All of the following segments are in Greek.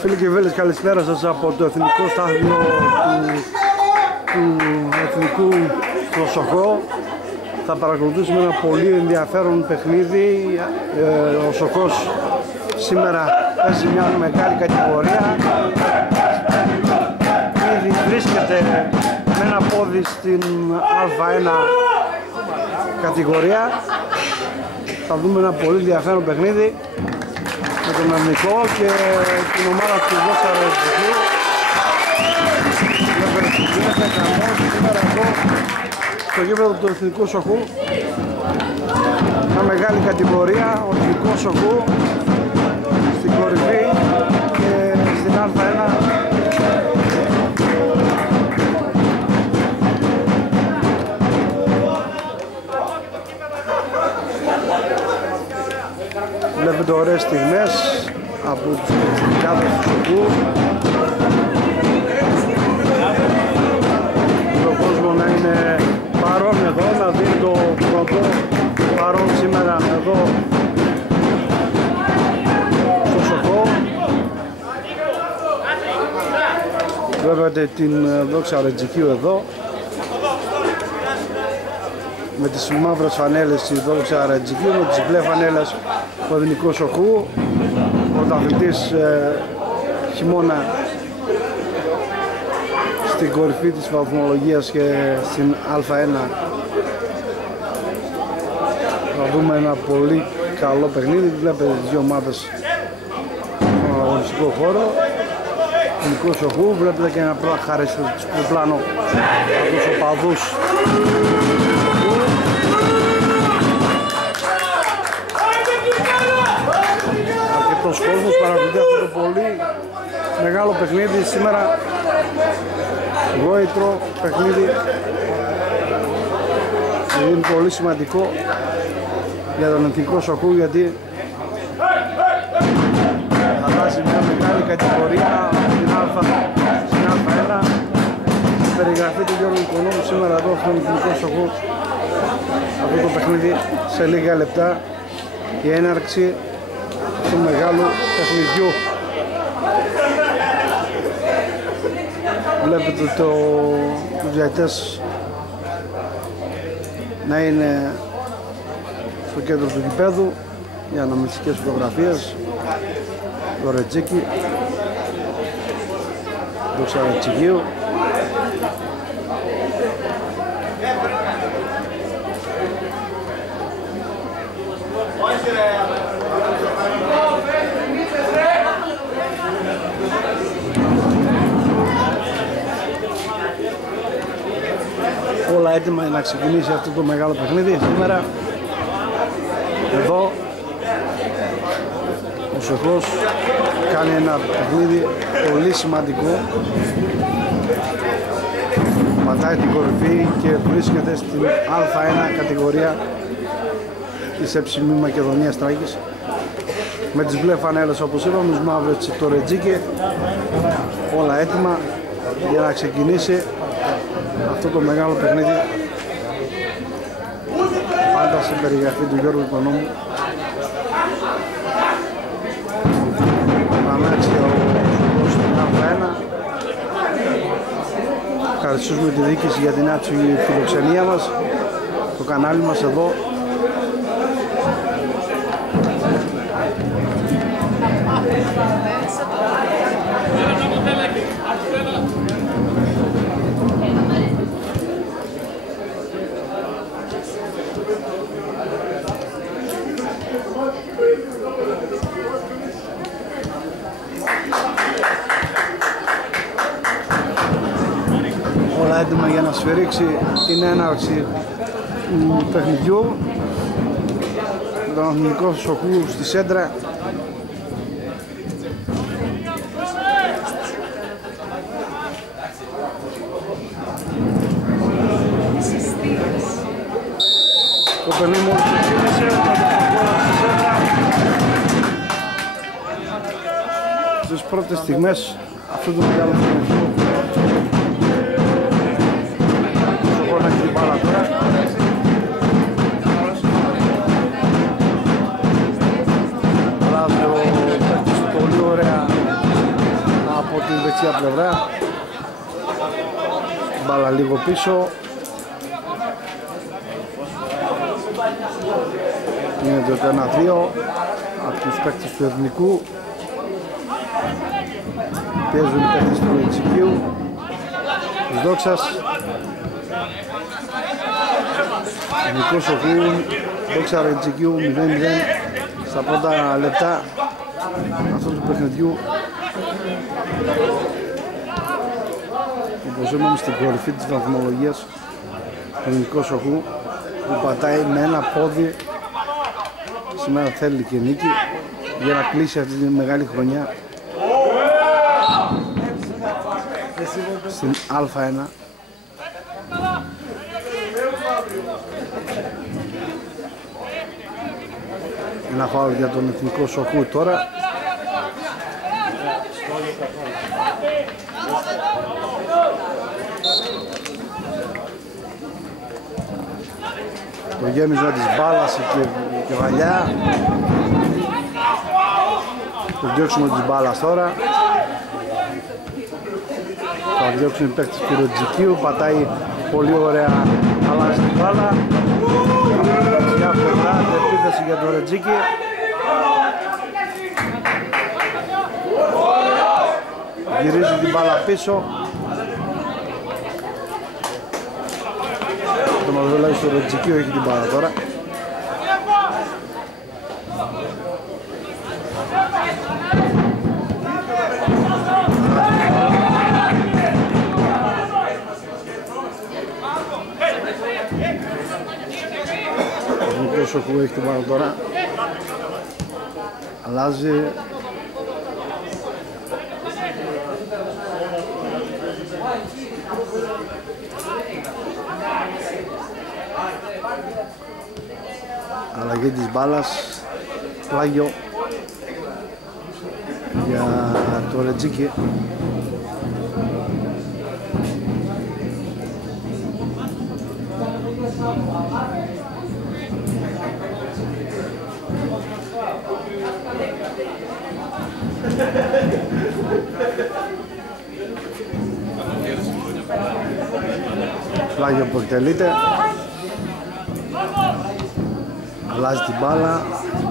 Φίλοι και φίλες, καλησπέρα σας από το εθνικό στάθμο του εθνικού στο Σοχό. Θα παρακολουθήσουμε ένα πολύ ενδιαφέρον παιχνίδι. Ο Σοχός σήμερα παίζει μια μεγάλη κατηγορία. Ήδη βρίσκεται με ένα πόδι στην Α1 κατηγορία. Θα δούμε ένα πολύ ενδιαφέρον παιχνίδι με τον Εθνικό και την ομάδα του Δόξα Ρετζικού. Γίνεται χαμός σήμερα εδώ στο γήπεδο του Εθνικού Σοχού. Μια μεγάλη κατηγορία, ο Εθνικός Σοχού στην κορυφή και στην Α1. Βλέπετε ωραίες στιγμές από τους παιχτικάδες του Σοχού. Το κόσμο να είναι παρόν εδώ, να δει το πρώτο παρόν σήμερα εδώ στο Σοχό. Βλέπετε την Δόξα Ρετζικίου εδώ με τις μαύρες φανέλες η Δόξα Ρετζικίου, με τις μπλε φανέλες ο Εθνικός Σοχού, πρωταθλητής χειμώνα στην κορυφή της βαθμολογίας και στην Α1. Θα δούμε ένα πολύ καλό παιχνίδι. Βλέπετε τις δύο ομάδες στον αγωνιστικό χώρο. Εθνικός Σοχού, βλέπετε και ένα χαρακτηριστικό πλάνο από τους οπαδούς. Αρκετός κόσμος παρακολουθεί αυτό το πολύ μεγάλο παιχνίδι σήμερα. Γόητρο παιχνίδι. Είναι πολύ σημαντικό για τον Εθνικό Σοχού, γιατί αλλάζει μια μεγάλη κατηγορία στην Α1. Η περιγραφή του Γιώργου Οικονόμου σήμερα εδώ στον Εθνικό Σοχού. Αυτό το παιχνίδι σε λίγα λεπτά, η έναρξη του μεγάλου παιχνιδιού. Βλέπετε τους διαιτητές να είναι στο κέντρο του γηπέδου για αναμνηστικές φωτογραφίες. Το Ρετζίκι, το Ξαρετσικίου. Όλα έτοιμα για να ξεκινήσει αυτό το μεγάλο παιχνίδι σήμερα. Εδώ ο Σοχός κάνει ένα παιχνίδι πολύ σημαντικό. Πατάει την κορυφή και βρίσκεται στην Α1 κατηγορία της ΕΜ Μακεδονίας Τράκης. Με τις μπλε φανέλες, όπως είπαμε, τους μαύρες το Ρετζίκι. Όλα έτοιμα για να ξεκινήσει αυτό το μεγάλο παιχνίδι. Πάντα στην περιγραφή του Γιώργου Οικονόμου. Πανάξια ο Σοχός στην Α1. Ευχαριστούμε τη διοίκηση για την άψογη φιλοξενία μας, το κανάλι μας εδώ. Όλα έτοιμα για να σφυρίξει την έναρξη του παιχνιδιού. Τον Εθνικό Σοχού στη σέντρα. Το παιχνίδι μόλις ξεκίνησε, στις πρώτες στιγμές αυτού του μεγάλου παιχνιδιού. Την μπάλα τώρα. Αλλάζει ο παίκτης πολύ ωραία δεξιά πλευρά. Μπάλα λίγο πίσω. Είναι το 1-2 από τους παίκτες του Εθνικού. Πιέζουν οι παίκτες του Ρετζικίου, τους Δόξας. Εθνικός Σοχού, Δόξα Ρετζικίου 0-0 στα πρώτα λεπτά αυτού του παιχνιδιού. Όπως είμαστε στην κορυφή της βαθμολογίας, ο Εθνικός Σοχού που πατάει με ένα πόδι. Σήμερα θέλει και νίκη για να κλείσει αυτή τη μεγάλη χρονιά στην Α1. Ένα φάουλ για τον Εθνικό Σοχού τώρα. Το γέμισμα της μπάλας και κεφαλιά. Το διώξιμο της μπάλας τώρα. Θα διώξουν οι παίκτες του Ρετζικίου. Πατάει πολύ ωραία, αλλάζει την μπάλα. Μια φορά επίθεση για το Ρετζίκι. Γυρίζει την μπάλα πίσω. Το Μαυρολάκι στο Ρετζικίο έχει την μπάλα τώρα. Ο Σοχού έχει την μπάλα τώρα. Αλλάζει. Αλλαγή της μπάλας. Πλάγιο για το Ρετζίκι. Πλάγιο που εκτελείται. Αλλάζει την μπάλα.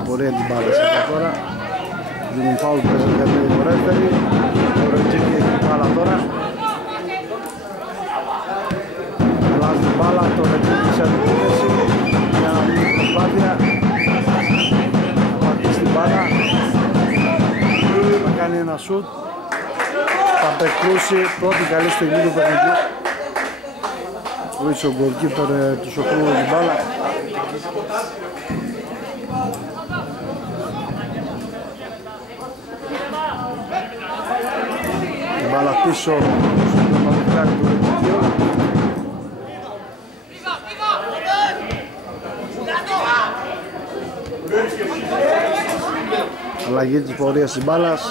Πορεία την μπάλα σε τώρα. Δίνουν φάουλ που για το ρέφερι. Ο Ρετζίκι έχει την μπάλα τώρα. Αλλάζει την μπάλα. Το Ρετζίκι σε αντιπίθεση. Για να μην προσπάθεια. Θα πατήσει την μπάλα. Θα κάνει ένα σουτ. Θα πεκρούσει. Πρώτη καλή στιγμή του παιχνιδιού. Βοήθησε ο γκολκίπερ του Σοχού την μπάλα. Την μπάλα πίσω στο μαγικάκι του Ρετζικίου. Αλλαγή της πορείας της μπάλας.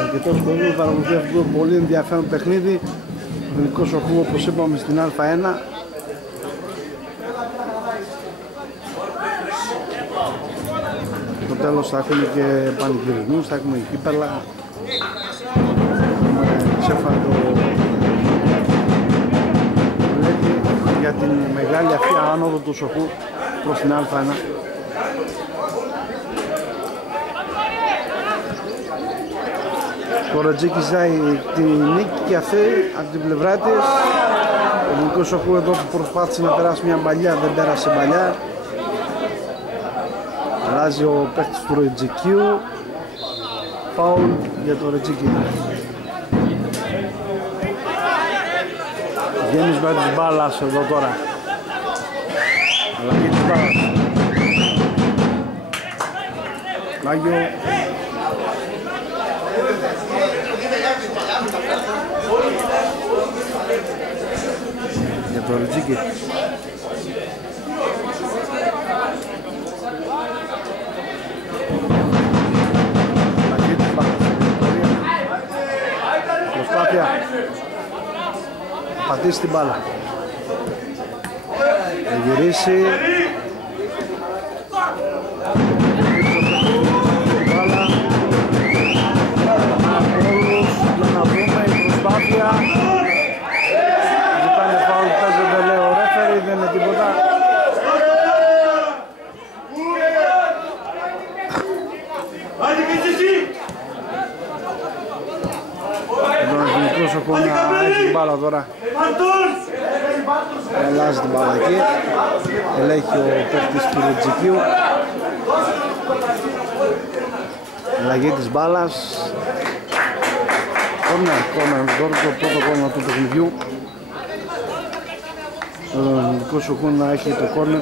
Αρκετός κόσμος παρακολουθεί αυτό το πολύ ενδιαφέρον παιχνίδι. Ο Εθνικός Σοχού, όπως είπαμε, στην Α1. Στο τέλος θα έχουμε και πανηγυρισμούς, θα έχουμε κύπελα. Ξέφαντο για την μεγάλη αυτή άνοδο του Σοχού προς την Α1. Το Ρετζίκι ζητάει τη νίκη και αυτή από την πλευρά της. Ο Εθνικός Σοχού εδώ που προσπάθησε να περάσει μια μπαλιά, δεν πέρασε μπαλιά. Αλλάζει ο παίκτης του Ρετζικίου. Φάουλ για το Ρετζίκι. Γέμισμα της μπάλας εδώ τώρα. Αλλαγή της μπάλας. Μάγιο. το Ριτζίκι. Προσπάθεια να πατήσει την μπάλα. Θα γυρίσει. Ζητάνε φάουλ, παίζονται λέει ο ρέφερι, δεν είναι τίποτα. Εδώ ο Εθνικός ο Κόνα έχει την μπάλα τώρα. Αλλάζει την μπάλα εκεί. Ελέγχει ο παίκτης του Ρετζικίου. Αλλαγή της μπάλας. Κόρνερ, το πρώτο κόρνερ του παιχνιδιού. Ο Εθνικός ο Κόνα έχει το κόρνερ.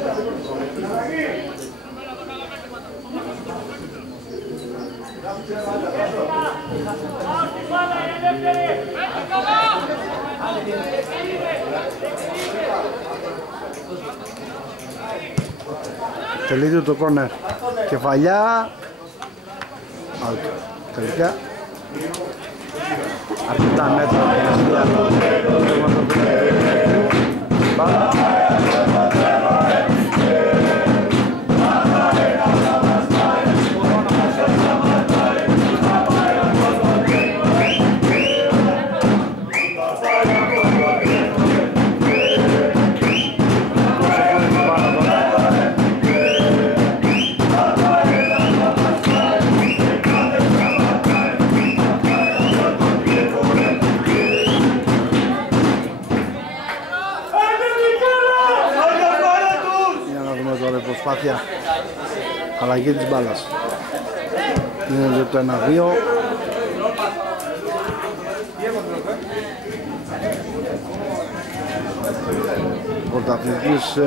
Τελείται το κόρνερ. Κεφαλιά. Out. Τελικά. Αρκετά μέτρα προσπάθεια αλλαγή της μπάλας. Είναι το 1-2. Πρωταθλητής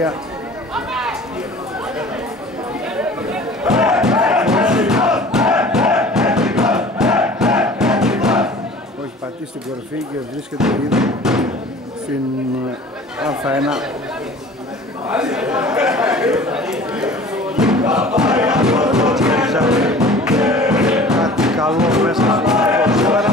2024-2023. Έχει πατήσει στην κορυφή και βρίσκεται ήδη στην Α1. Κάτι καλό μέσα στο σήμερα.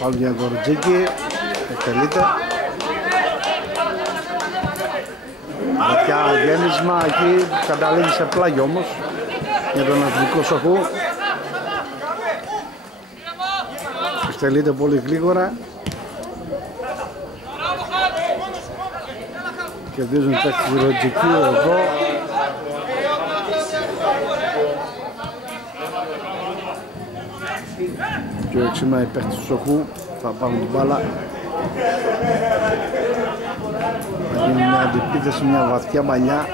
Πάλι για Γορτζίκη, εκτελείται. Βαθιά γέμισμα εκεί, καταλήγει σε πλάγιο όμως για τον Εθνικό Σοχού. Εκτελείται πολύ γλίγορα. Κερδίζουν τα του Γορτζικίου εδώ. Και ο σήμερα οι παίκτες του Σοχού θα πάρουν την μπάλα. Θα γίνει μια αντιπίθεση, μια βαθιά μπαλιά.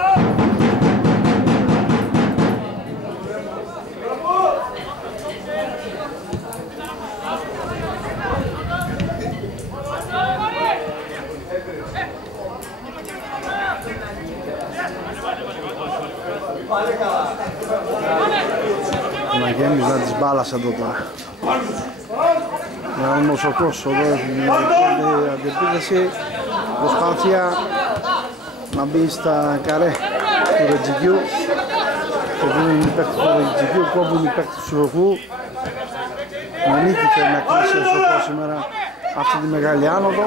Να γέμιζαν τις μπάλας εδώ τώρα. Ένα Μοσοκός εδώ έχει μια αντιπίθεση. Προσπάθεια να μπει στα καρέ του Ρετζικιού. Και δίνουν οι παίκτες του Ρετζικιού, κόβουν οι παίκτες του Σοχού. Με νίκη θέλει να κλείσει ο Σοχός σήμερα αυτή τη μεγάλη άνοδο.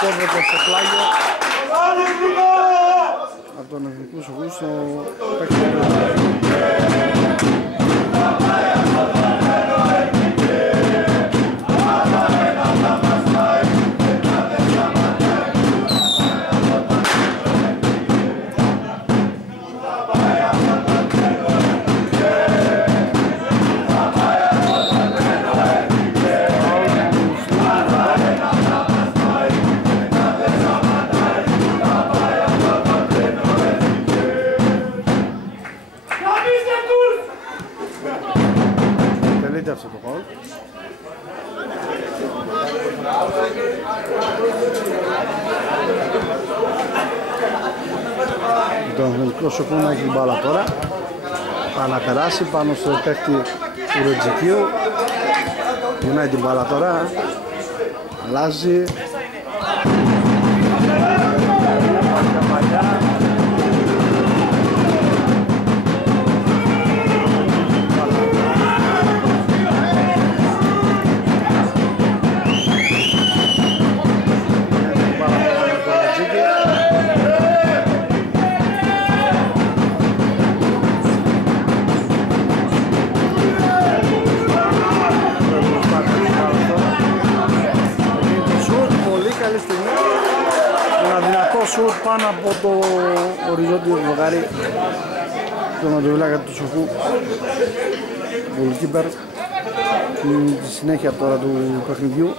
Κόβεται στο πλάγιο από τον Εθνικό Σοχού στο παίκτη του. Νοείται αυτό το φάουλ. Το Αθλητικό Σοκούνα έχει την μπάλα τώρα. Θα αναπεράσει πάνω στο παίκτη του Ρετζικίου. Γυρνάει την μπάλα τώρα. Αλλάζει. Σουτ πάνω από το οριζόντιο βογάρι του ματοβιλάκα του Σοφού goalkeeper στη συνέχεια τώρα του παιχνιδιού.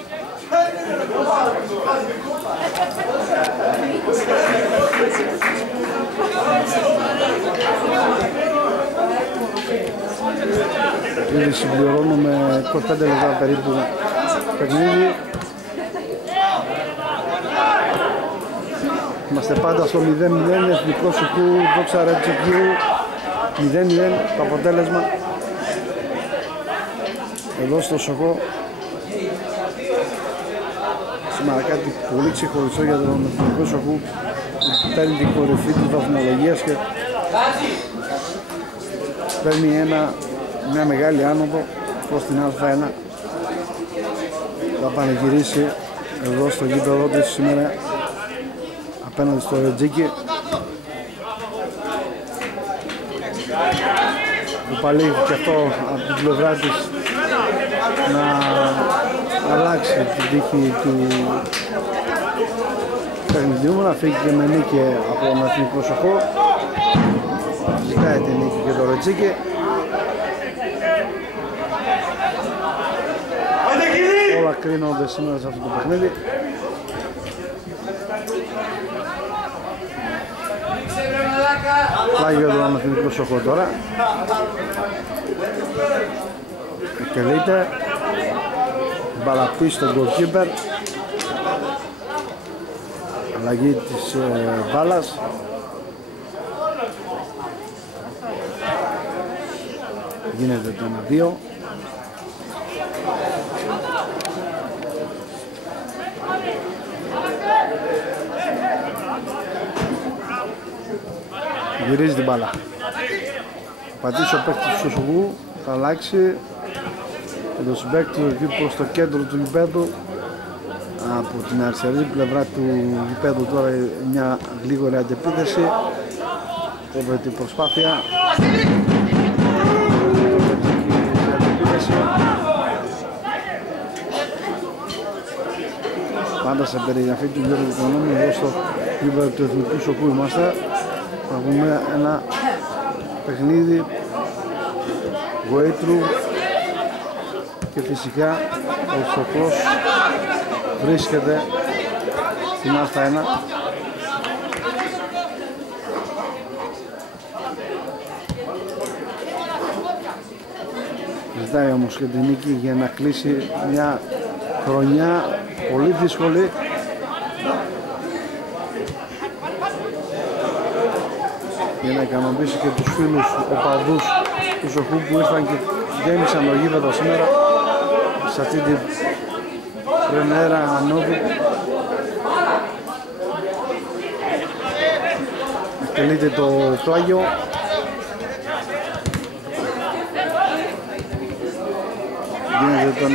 Ήδη συμπληρώνουμε 25 λεπτά περίπου παιχνίδι. Είμαστε πάντα στο 0-0, Εθνικό Σουκού, Δόξα Ρετζικίου, 0-0 το αποτέλεσμα εδώ στο Σοκό. Σήμερα κάτι πολύ ξεχωριστό για τον Εθνικό Σοκού που παίρνει την κορυφή της βαθμολογίας και παίρνει μια μεγάλη άνοδο προς την Α1. Θα πανηγυρίσει εδώ στο γήπεδο της σήμερα απέναντι στο Ρετζίκι που παλεύει και αυτό από την πλευρά της να αλλάξει την τύχη του παιχνιδιού, να φύγει και με νίκη από τον Εθνικό Σοκό. Ζητάει την νίκη και το Ρετζίκι. Όλα κρίνονται σήμερα σε αυτό το παιχνίδι. Πλάγιο τον Εθνικό Σοκό τώρα. Εκτελείται. Μπαλαπή στον goalkeeper. Αλλαγή της μπάλας. Γίνεται το 1-2. Γυρίζει την μπάλα. Πατήσει ο παίκτης του Σοκού, θα αλλάξει και το συμπαίκτης εκεί προς το κέντρο του γηπέδου. Από την αριστερή πλευρά του γηπέδου τώρα μια γλίγορη αντεπίθεση. Κόβεται την προσπάθεια. Πάντα σε περιγραφή του Γιώργου Οικονόμου εδώ στο γήπεδο του Εθνικού Σοκού είμαστε. Θα βγούμε ένα παιχνίδι γοήτρου και φυσικά ο Σοκός βρίσκεται στην Α1. Ζητάει όμως και την νίκη για να κλείσει μια χρονιά πολύ δύσκολη. Για να ικανοποιήσει και τους φίλους οπαδούς του Σοκού που ήρθαν και γέμισαν το γήπεδο σήμερα σε αυτή την πρεμιέρα ανόδου. Εκτελείται το πλάγιο. Γίνεται το 1-2.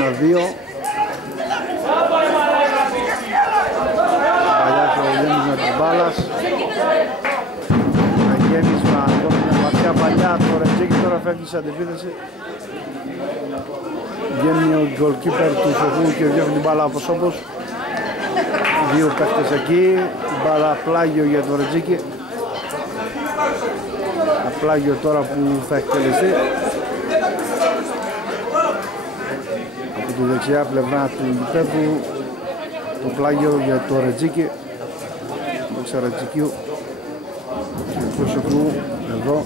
Παλιά και ο γέμισμα της μπάλας. Γέμισμα, μια βαθιά παλιά, το Ρετζίκι τώρα φεύγει σε αντιπίθεση. Βγαίνει ο goalkeeper του Σοκού και διώχνει την μπάλα από όπως. Δύο παίχτες εκεί, την μπάλα πλάγιο για το Ρετζίκι. Πλάγιο τώρα που θα εκτελεστεί. Από τη δεξιά πλευρά του γηπέδου το πλάγιο για το Ρετζίκι. Το Ρετζικίου του Σοκού εδώ.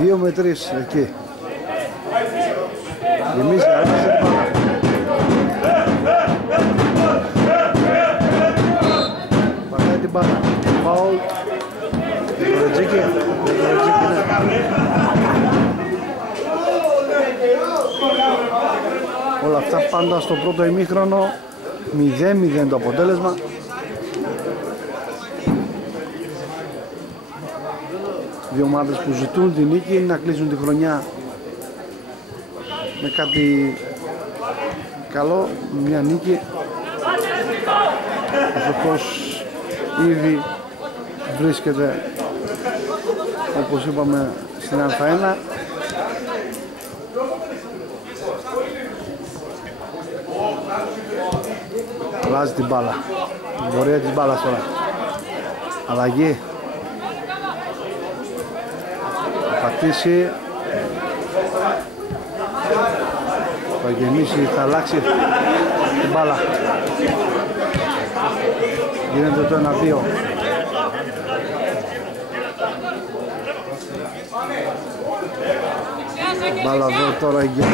2 με 3 εκεί. Γεμίζει, άρχισε την μπάλα. Πατάει την μπάλα. Φάουλ. Ρετζίκι. Όλα αυτά πάντα στο πρώτο ημίχρονο. 0-0 το αποτέλεσμα. Δύο ομάδες που ζητούν τη νίκη να κλείσουν τη χρονιά με κάτι καλό, μια νίκη. Ο Σοχός ήδη βρίσκεται, όπως είπαμε, στην Α1. Αλλάζει την μπάλα, την πορεία της μπάλας τώρα. Αλλαγή. Θα πατήσει. Θα γεμίσει, θα αλλάξει την μπάλα. Γίνεται το 1-2. Μπάλα εδώ τώρα για...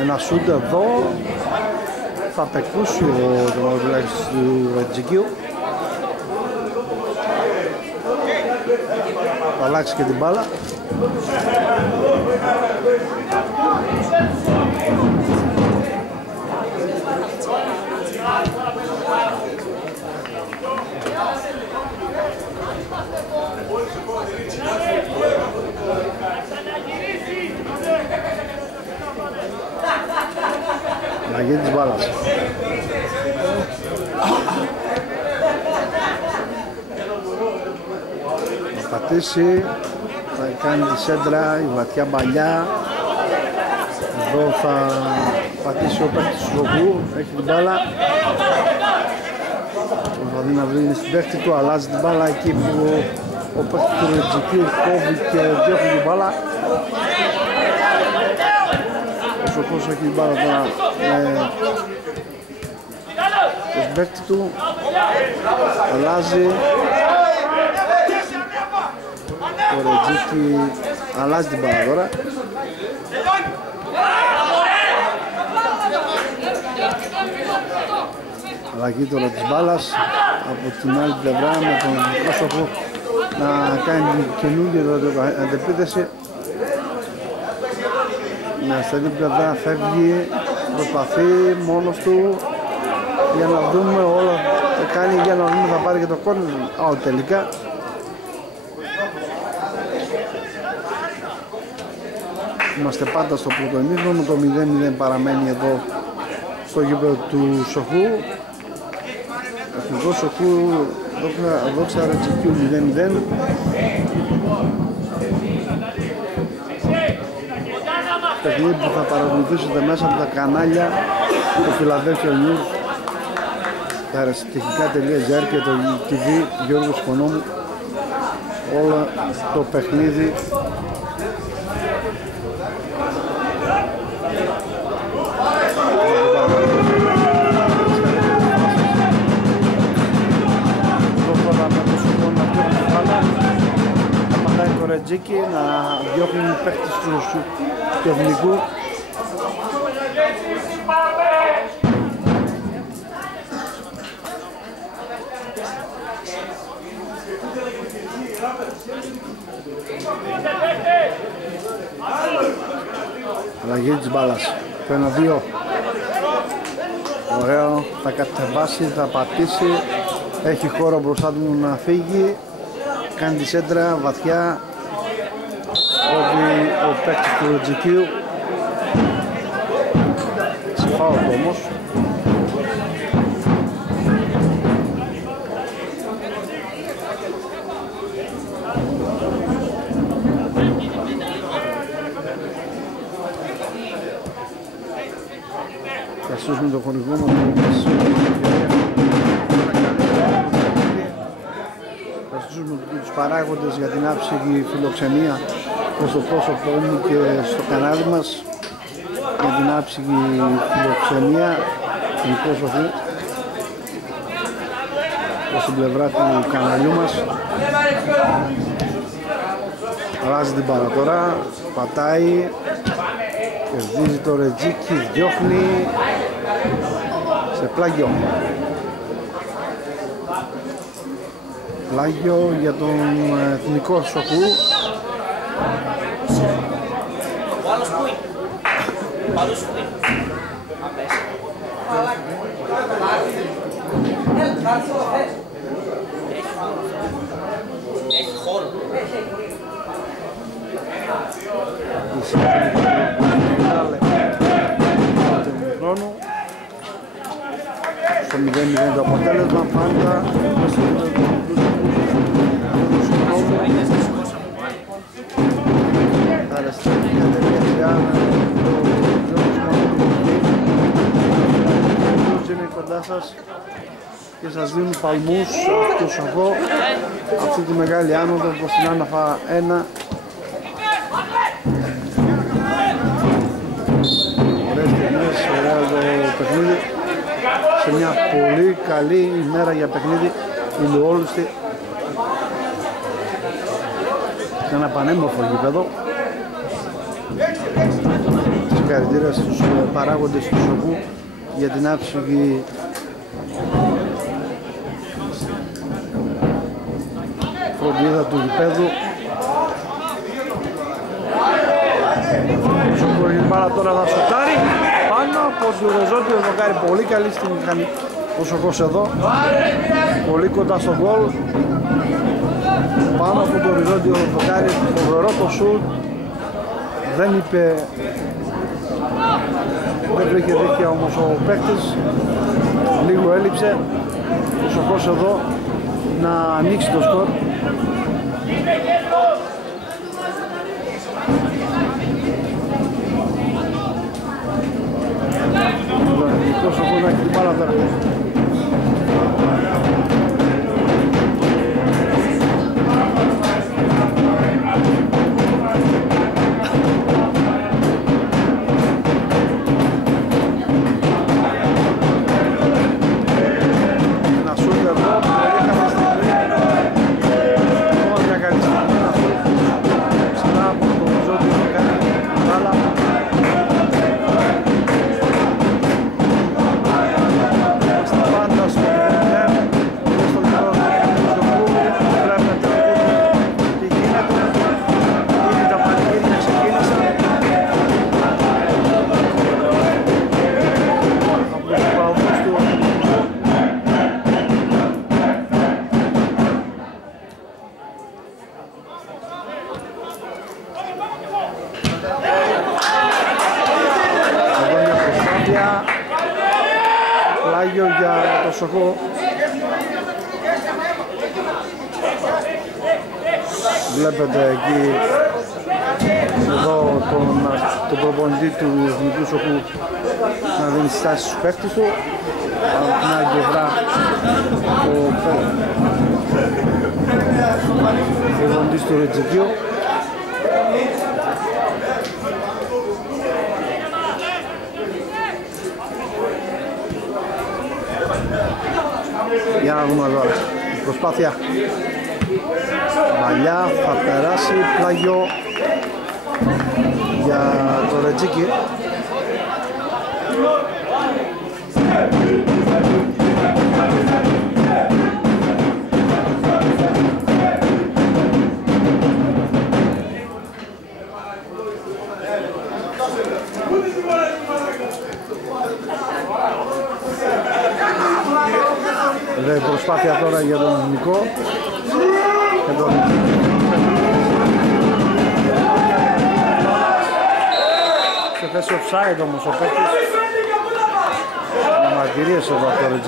Ένα σούντ εδώ θα απεκούσει ο τερματοφύλακας του Ρετζικίου. Θα αλλάξει και την μπάλα. Αλλαγή της μπάλας. Θα πατήσει, θα κάνει τη σέντρα, η βαθιά μπαλιά. Εδώ θα πατήσει ο παίκτης του Σογού, έχει την μπάλα. Προσπαθεί να βρει στην παίκτη του, αλλάζει την μπάλα εκεί που ο παίκτης του Ρετζικίου κόβει και διώχνει την μπάλα. Ο Σοχός έχει την μπάλα τώρα με το συμπαίκτη του, αλλάζει. Ο Ρετζίκι αλλάζει την μπάλα τώρα. Αλλαγή τώρα της μπάλας από την άλλη πλευρά με τον πρόσωπο να κάνει καινούργια αντεπίθεση. Με αριστερή πλευρά φεύγει, προσπαθεί μόνος του για να δούμε όλα το κάνει, για να δούμε θα πάρει και το κόρνερ. Τελικά είμαστε πάντα στο πρώτο ημίχρονο, το 0-0 παραμένει εδώ στο γήπεδο του Σοχού. Εθνικός Σοχού, Δόξα Ρετζικίου 0-0. Παιχνίδι που θα παρακολουθήσετε μέσα από τα κανάλια του Φιλαδέλφια News, τα αεραστοιχικά.gr και το TV Γιώργος Οικονόμου. Όλο το παιχνίδι το Ρετζίκι να διώχνουν παίκτες του εθνικού. Αλλαγή της μπάλας. Το 1-2. Ωραίο, θα κατεβάσει, θα πατήσει. Έχει χώρο μπροστά του να φύγει. Κάνει τη σέντρα βαθιά. Κόβει ο παίκτης του Ροτζικίου. Σε φάουλ όμως. Καθώς το χορηγό μας ευχαριστούμε τους παράγοντες για την άψογη φιλοξενία και στο πρόσωπό μου και στο κανάλι μας για την άψογη φιλοξενία την πρόσωπη και στην πλευρά του καναλιού μας. Αλλάζει την μπάλα τώρα, πατάει, κερδίζει το Ρετζίκι, διώχνει σε πλάγιο. Πλάγιο για τον εθνικό Σοκού. Στο 0-0 το αποτέλεσμα πάντα τα αριστερά είναι κοντά σας και σας δίνουν παλμούς και σοφό αυτή τη μεγάλη άνοδο προς την άναφα 1. Ωραίες στιγμές, ωραία το παιχνίδι σε μια πολύ καλή ημέρα για παιχνίδι ηλιόλουστη σε ένα πανέμορφο γήπεδο. Συγχαρητήρια στους παράγοντες του Σοκού για την άψογη φροντίδα του γηπέδου. Ο Σοκού έχει πάρα τώρα θα σουτάρει πάνω από το Ρεζότιο, δοκάρει πολύ καλή στη μηχανή ο Σοκός εδώ, πολύ κοντά στο γκολ, πάνω από το Ρεζότιο δοκάρει φοβερό το σουτ, δεν είπε, δεν βρήκε δίκαια όμως ο παίκτης, λίγο έλειψε ο Σοκός εδώ να ανοίξει το σκορ. Τόσο που να έχει την μπάλα τώρα. Ένα σούτ εδώ, πολύ καλή στιγμή. Μια καλή στιγμή να σούτ. Ξανά από το Ζώτη να κάνει μπάλα. Πλάγιο για το Σοκό. Βλέπετε εκεί εδώ τον προπονητή του Εθνικού Σοκού να δίνει στάσεις στους παίκτες του. Από την άλλη πλευρά ο προπονητής του Ρετζικίου. Για να δούμε τώρα η προσπάθεια μαλλιά, θα περάσει πλάγιο για το Ρετζίκι. Εδώ η προσπάθεια τώρα για τον εθνικό. Σε θέση offside όμως ο παίκτης. Μαρτυρίες εδώ από το Ρετζι.